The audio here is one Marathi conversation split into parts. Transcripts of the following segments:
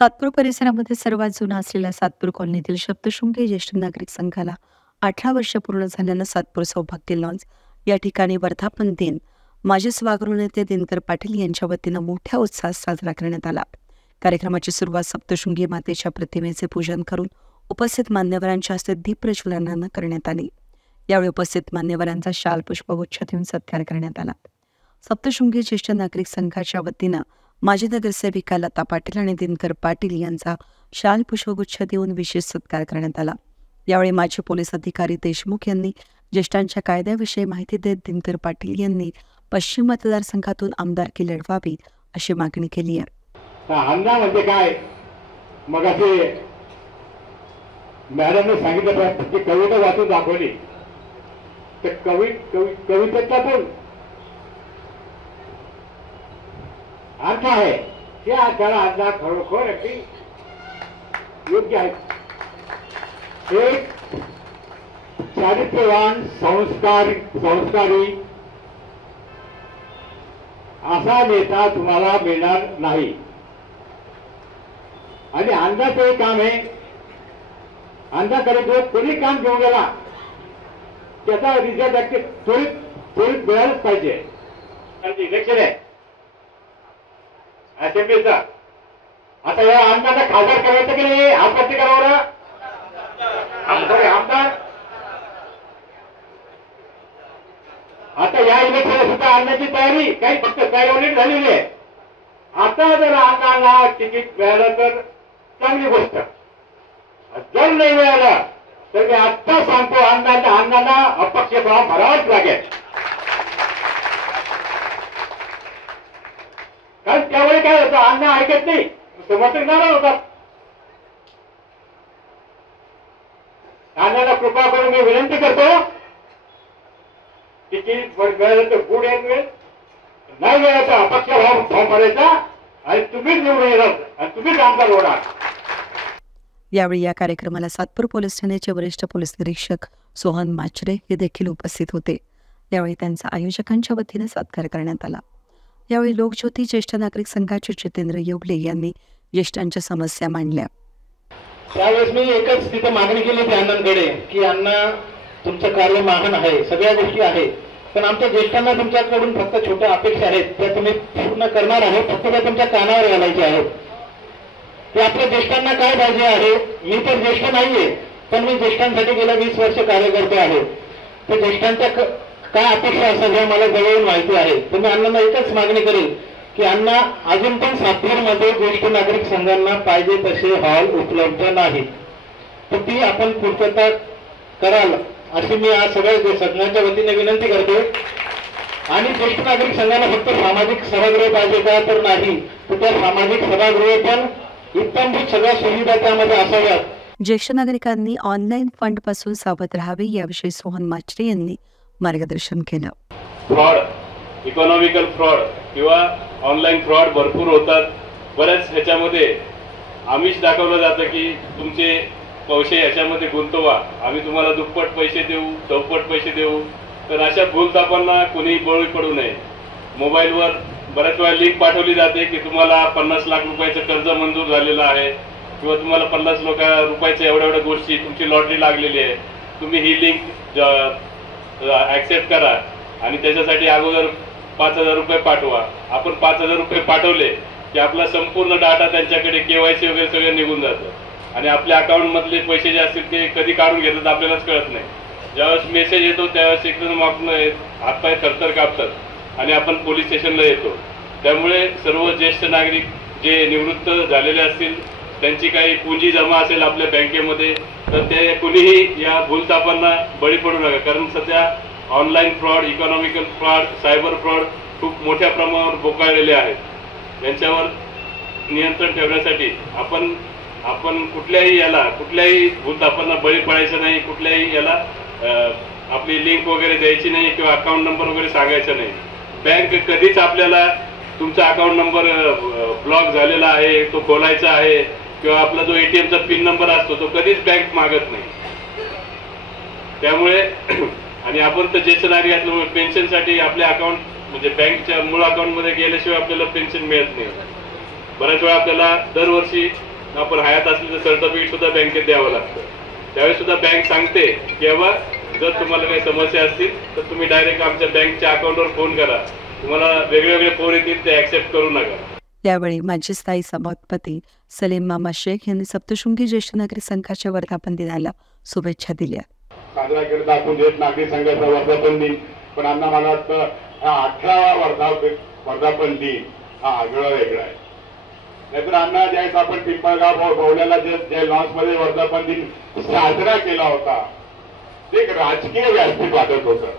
सातपूर परिसरामध्ये सर्वात जुना असलेल्या सातपूर कॉलनीतील सप्तशृंगी ज्येष्ठ नागरिक संघाला 18 वर्ष पूर्ण झाल्यानं सातपूर सौभाग्य लॉन्स या ठिकाणी वर्धापन दिन माजी सभागृह नेते दिनकर पाटील यांच्या वतीनं मोठ्या उत्साहात साजरा करण्यात आला। कार्यक्रमाची सुरुवात सप्तशृंगी मातेच्या प्रतिमेचे पूजन करून उपस्थित मान्यवरांच्या हस्ते दीप प्रज्वलनानं करण्यात आली। यावेळी उपस्थित मान्यवरांचा शाल पुष्पगुच्छ देऊन सत्कार करण्यात आला। सप्तशृंगी ज्येष्ठ नागरिक संघाच्या वतीनं माजी नगरसेविका लता पाटील आणि दिनकर पाटील यांचा शाल पुष्पगुच्छ देऊन विशेष सत्कार करण्यात आला। यावेळी माजी पोलीस अधिकारी देशमुख यांनी ज्येष्ठांच्या कायद्याविषयी माहिती देत दिनकर पाटील यांनी पश्चिम मतदारसंघातून आमदारकी लढवावी अशी मागणी केली आहे। आमदार म्हणजे काय? मग असे मॅडमने सांगितलं की कविता वाचून दाखवली तर कवितेतून अर्थ आहे त्या त्याला आमदार खरोखर अगदी योग्य आहे। एक चारित्र्यवान संस्कारी असा नेता तुम्हाला मिळणार नाही आणि अंधाचं काम आहे। अंधाकडे जो कोणी काम घेऊन गेला त्याचा रिझल्ट अगदी त्वरित मिळालंच पाहिजे। इलेक्शन आहे असेंब्लीचा, आता या आमदारांना खासदार करायचं की नाही? हा प्रत्येक करावा आमदार आता या इलेक्शनला सुद्धा आणण्याची तयारी काही फक्त तयारी झालेली आहे। आता जर आमदारांना तिकीट मिळालं तर चांगली गोष्ट, जर नाही मिळालं तर मी आत्ता सांगतो अण्णांना अपक्ष फॉर्म भरावाच लागेल। कारण त्यावेळी काय होतं, अण्णा ऐकत नाही, समर्थक नाराज होतात। अण्णांना कृपा करून मी विनंती करतो, तिकीट मिळालं तर गुड एक मिळेल, नाही मिळालं तर अपक्ष फॉर्म भरायचा आणि तुम्हीच निवडून येणार आणि तुम्हीच आमदार होणार। यावेळी या कार्यक्रमाला सातपूर पोलीस ठाण्याचे वरिष्ठ पोलीस निरीक्षक सोहन माचरे हे देखील उपस्थित होते। यावेळी त्यांचा आयोजकांच्या वतीने सत्कार करण्यात आला। यावेळी लोकज्योती ज्येष्ठ नागरिक संघाचे जितेंद्र येवले यांनी ज्येष्ठांच्या समस्या मांडल्या। त्यावेळेस मी एकच तिथे मागणी केली होती अण्णांकडे की अण्णा तुमचं कार्य महान आहे, सगळ्या गोष्टी आहेत, पण आमच्या ज्येष्ठांना तुमच्याकडून फक्त छोट्या अपेक्षा आहेत त्या तुम्ही पूर्ण करणार आहोत, फक्त त्या तुमच्या कानावर घालायच्या आहेत। ते आपल्या ज्येष्ठांना काय पाहिजे आहे? मी तर ज्येष्ठ नाहीये, पण मी ज्येष्ठांसाठी गेल्या 20 वर्ष कार्य करते आहे। तर ज्येष्ठांच्या काय अपेक्षा असाव्या मला जवळून माहिती आहे। तर मी अण्णांना एकच मागणी करेल की अण्णा अजून पण सातपूरमध्ये ज्येष्ठ नागरिक संघांना पाहिजे तसे हॉल उपलब्ध नाहीत, तर ती आपण पूर्तता कराल अशी मी आज सगळ्या संघांच्या वतीने विनंती करतो। आणि ज्येष्ठ नागरिक संघाला फक्त सामाजिक सभागृह पाहिजे का? तर नाही, तर त्या सामाजिक सभागृह पण इत्यादी सगळ्या सुविधा त्यामध्ये असाव्यात। ज्येष्ठ नागरिकांनी ऑनलाईन फंड पासून सावध राहावे याविषयी सोहन माचरे यांनी मार्गदर्शन केलं। फ्रॉड, इकॉनॉमिकल फ्रॉड किंवा ऑनलाईन फ्रॉड भरपूर होतात। बऱ्याच ह्याच्यामध्ये आमिष दाखवलं जातं की तुमचे पैसे याच्यामध्ये गुंतवा, आम्ही तुम्हाला दुप्पट पैसे देऊ, चौपट पैसे देऊ। तर अशा भूलथापांना कोणी बळी पडू नये। मोबाईलवर बऱ्याच वेळा लिंक पाठवली जाते की तुम्हाला 50 लाख रुपयाचं कर्ज मंजूर झालेलं आहे किंवा तुम्हाला 50 रुपयाच्या एवढ्या गोष्टी, तुमची लॉटरी लागलेली आहे, तुम्ही ही लिंक ऍक्सेप्ट करा आणि त्याच्यासाठी अगोदर 5,000 रुपये पाठवा। आपण 5,000 रुपये पाठवले की आपला संपूर्ण डाटा त्यांच्याकडे केवायसी वगैरे सगळं निघून जातं आणि आपल्या अकाउंट मधले पैसे जे असतील ते कधी काढून घेतात आपल्यालाच कळत नाही। ज्यावेळेस मेसेज येतो त्यावेळेस एकदम आपण हातपाय थरथर कापतात आणि आपण पोलीस स्टेशनला येतो। त्यामुळे सर्व ज्येष्ठ नागरिक जे निवृत्त झालेले असतील त्यांची काही पुंजी जमा असेल आपल्या बँकेमध्ये तर ते कुणीही या भूलथापांना बळी पडू नका, कारण सध्या online fraud, economical fraud, cyber fraud खूप मोठ्या प्रमाणावर बोकाळलेले आहेत। यांच्यावर नियंत्रण ठेवण्यासाठी आपण कुठल्याही भूलथापांना बळी पडायचं नाही, कुठल्याही याला आपली लिंक वगैरे द्यायची नाही किंवा अकाउंट नंबर वगैरे सांगायचा नाही। बँक कधीच आपल्याला तुमचा अकाउंट नंबर ब्लॉक झालेला आहे तो खोलायचा आहे किंवा आपला जो एटीएमचा पिन नंबर असतो तो कधीच बँक मागत नाही। त्यामुळे आणि आपण तर ज्येष्ठ नागरिक असल्यामुळे पेन्शनसाठी आपल्या अकाउंट म्हणजे बँकच्या मूळ अकाउंट मध्ये गेल्याशिवाय आपल्याला पेन्शन मिळत नाही। बऱ्याच वेळा आपल्याला दरवर्षी आपण हयात असलेलं सर्टिफिकेट सुद्धा बँकेत द्यावं लागतं. त्यावेळेस सुद्धा बँक सांगते की बाबा जर तुम्हाला काही समस्या असतील तर तुम्ही डायरेक्ट आमच्या बँकच्या अकाउंटवर फोन करा. तुम्हाला वेगवेगळे फोन येतील ते ऍक्सेप्ट करू नका. यावेळी माजी स्थायी सभापती सलीम मामा शेख यांनी सप्तशृंगी ज्येष्ठ नागरिक संघाच्या वर्धापन दिनाला शुभेच्छा दिल्या. साजरा करता आपण ज्येष्ठ नागरिक संघाचा वर्धापन दिन, पण अण्णा मला वाटतं हा 18वा वर्धापन दिन हा आगळा वेगळा आहे. नाहीतर अण्णा ज्यावेळेस आपण पिंपळगाव भवल्याला जे लॉन्च मध्ये वर्धापन दिन साजरा केला होता ते एक राजकीय व्यासपीठ वाटत होतं.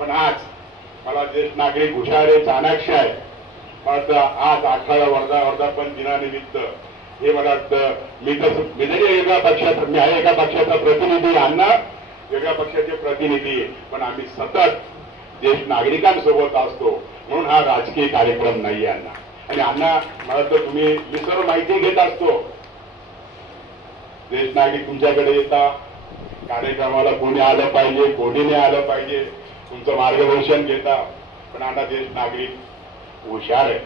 पण आज मला ज्येष्ठ नागरिक हुशार आहे, चाणाक्ष आहे. मला वाटतं आज 18व्या वर्धापन दिनानिमित्त हे मला वाटतं मी जरी वेगळ्या पक्षाचा, मी आहे एका पक्षाचा प्रतिनिधी, अण्णा वेगळ्या पक्षाचे प्रतिनिधी, पण आम्ही सतत ज्येष्ठ नागरिकांसोबत असतो म्हणून हा राजकीय कार्यक्रम नाही अण्णा. आणि अण्णा मला तर मी सर्व माहिती घेत असतो. ज्येष्ठ नागरिक तुमच्याकडे येता, कार्यक्रमाला कोणी आलं पाहिजे, कोणी नाही आलं पाहिजे, तुमचं मार्गदर्शन घेता. पण अण्णा ज्येष्ठ नागरिक हुशार आहे.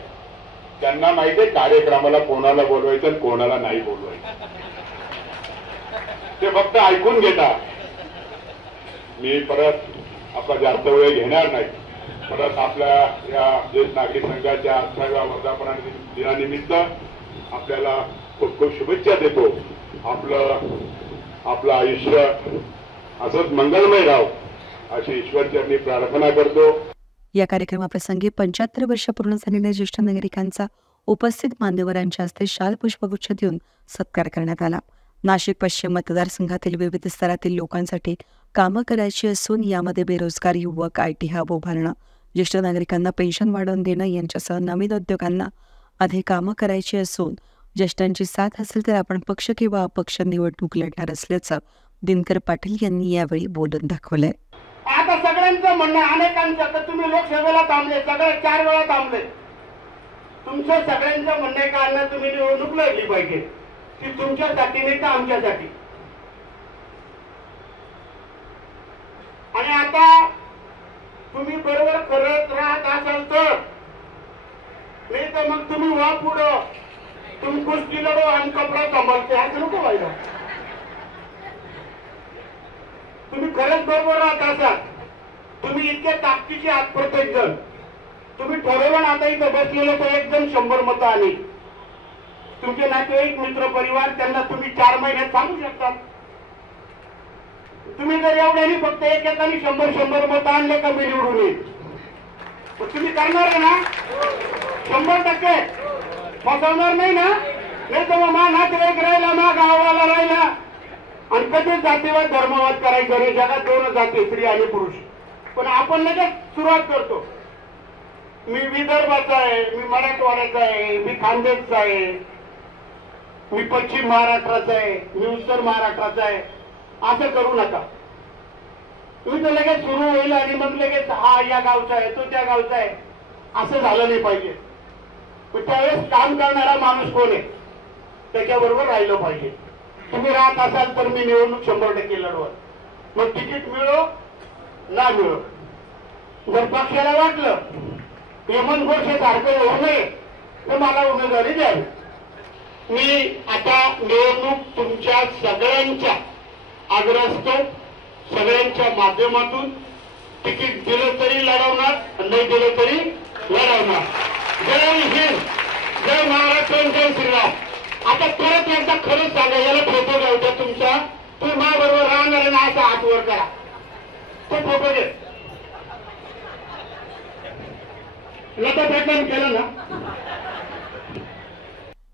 त्यांना माहिती आहे कार्यक्रमाला कोणाला बोलवायचं आणि कोणाला नाही बोलवायचं. ते फक्त ऐकून घेता. मी परत आपला जास्त वेळ घेणार नाही. परत आपल्या या ज्येष्ठ नागरिक संघाच्या 18व्या वर्धापन दिनानिमित्त आपल्याला खूप खूप शुभेच्छा देतो. आपलं आयुष्य असंच मंगलमय राहो अशी ईश्वरचरणी प्रार्थना करतो. या कार्यक्रमाप्रसंगी 75 वर्ष पूर्ण झालेल्या ज्येष्ठ नागरिकांचा उपस्थित मान्यवरांच्या हस्ते शाल पुष्पगुच्छ देऊन सत्कार करण्यात आला. नाशिक पश्चिम मतदारसंघातील विविध स्तरातील लोकांसाठी कामं करायची असून यामध्ये बेरोजगार युवक, IT हब उभारणं, ज्येष्ठ नागरिकांना पेन्शन वाढवून देणं यांच्यासह नवीन उद्योगांना अधिक कामं करायची असून ज्येष्ठांची साथ असेल तर आपण पक्ष किंवा अपक्ष निवडणूक लढणार असल्याचं दिनकर पाटील यांनी यावेळी बोलून दाखवलंय. आता सगळ्यांचं म्हणणं, अनेकांचं तर तुम्ही लोकसभेला थांबले, सगळे 4 वेळा थांबले. तुमचं सगळ्यांचं म्हणणं आहे का अण्णा तुम्ही निवडणूक लढली पाहिजे, ती तुमच्यासाठी नाही तर आमच्यासाठी. आणि आता तुम्ही बरोबर करत राहत असाल तर, नाही तर मग तुम्ही वा पुढं तुम्ही कुस्ती लढो आणि कपडा सांभाळते असं नको व्हायला. तुम्ही खरंच बरोबर राहत असाल, तुम्ही इतके ताकदीचे आहात प्रत्येक जण. तुम्ही ठरवलं आता इथं बसलेलं तर एकदम 100 मतं आली. तुमचे नातेवाईक, मित्र, परिवार त्यांना तुम्ही 4 महिन्यात सांगू शकता. तुम्ही जर एवढ्यानी फक्त एकेकानी 100 मतं आणले का मी निवडून येईल, तुम्ही करणार आहे ना 100%? फसवणार नाही ना? नाही तर मग मा नातेवाईक राहिला, मा गावाला राहिला. आणि कधीच जातीवाद धर्मवाद करायचं नाही. जगात 2 जाती, स्त्री आणि पुरुष. पण आपण लगेच सुरुवात करतो. मी विदर्भाचा आहे, मी मराठवाड्याचा आहे, मी खानदेशचा आहे, मी पश्चिम महाराष्ट्राचा आहे, मी उत्तर महाराष्ट्राचा आहे. असं करू नका. तुम्ही तर लगेच सुरू होईल आणि मग लगेच हा या गावचा आहे, तो त्या गावचा आहे, असं झालं नाही पाहिजे. पण त्यावेळेस काम करणारा माणूस कोण आहे त्याच्याबरोबर राहिलं पाहिजे. तुम्ही राहत असाल तर मी निवडणूक 100% लढवत. मग तिकीट मिळो ना मिळो, जर पक्षाला वाटलं हेमंत गोडसे सारखं होऊ नये तर मला उमेदवारी द्यावी. मी आता निवडणूक तुमच्या सगळ्यांच्या आग्रहास्तव, सगळ्यांच्या माध्यमातून तिकीट दिलं तरी लढवणार, नाही दिलं तरी लढवणार. जय हिंद, जय महाराष्ट्र, जय श्रीराम. आता परत एकदा खरंच सांगा, याला फोटो घ्या होता तुमचा, तुम्ही माझ्याबरोबर राहणार आहे ना, असा हात वर करा, तो फोटो घे. लता पॅटर्न केलं ना.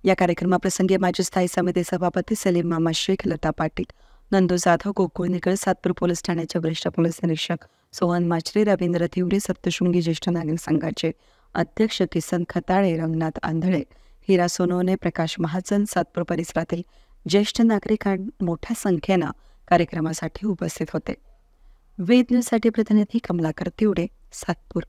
या कार्यक्रमाप्रसंगी माजी स्थायी समिती सभापती सलीम मामा शेख, लता पाटील, नंदू जाधव, गोकुळ निकळ, सातपूर पोलीस ठाण्याचे वरिष्ठ पोलीस निरीक्षक सोहन माचरे, रवींद्र तिवरे, सप्तशृंगी ज्येष्ठ नागरिक संघाचे अध्यक्ष किसन खताळे, रंगनाथ आंधळे, हिरा सोनवणे, प्रकाश महाजन, सातपूर परिसरातील ज्येष्ठ नागरिक मोठ्या संख्येनं कार्यक्रमासाठी उपस्थित होते. वेद न्यूजसाठी प्रतिनिधी कमलाकर तिवरे, सातपूर.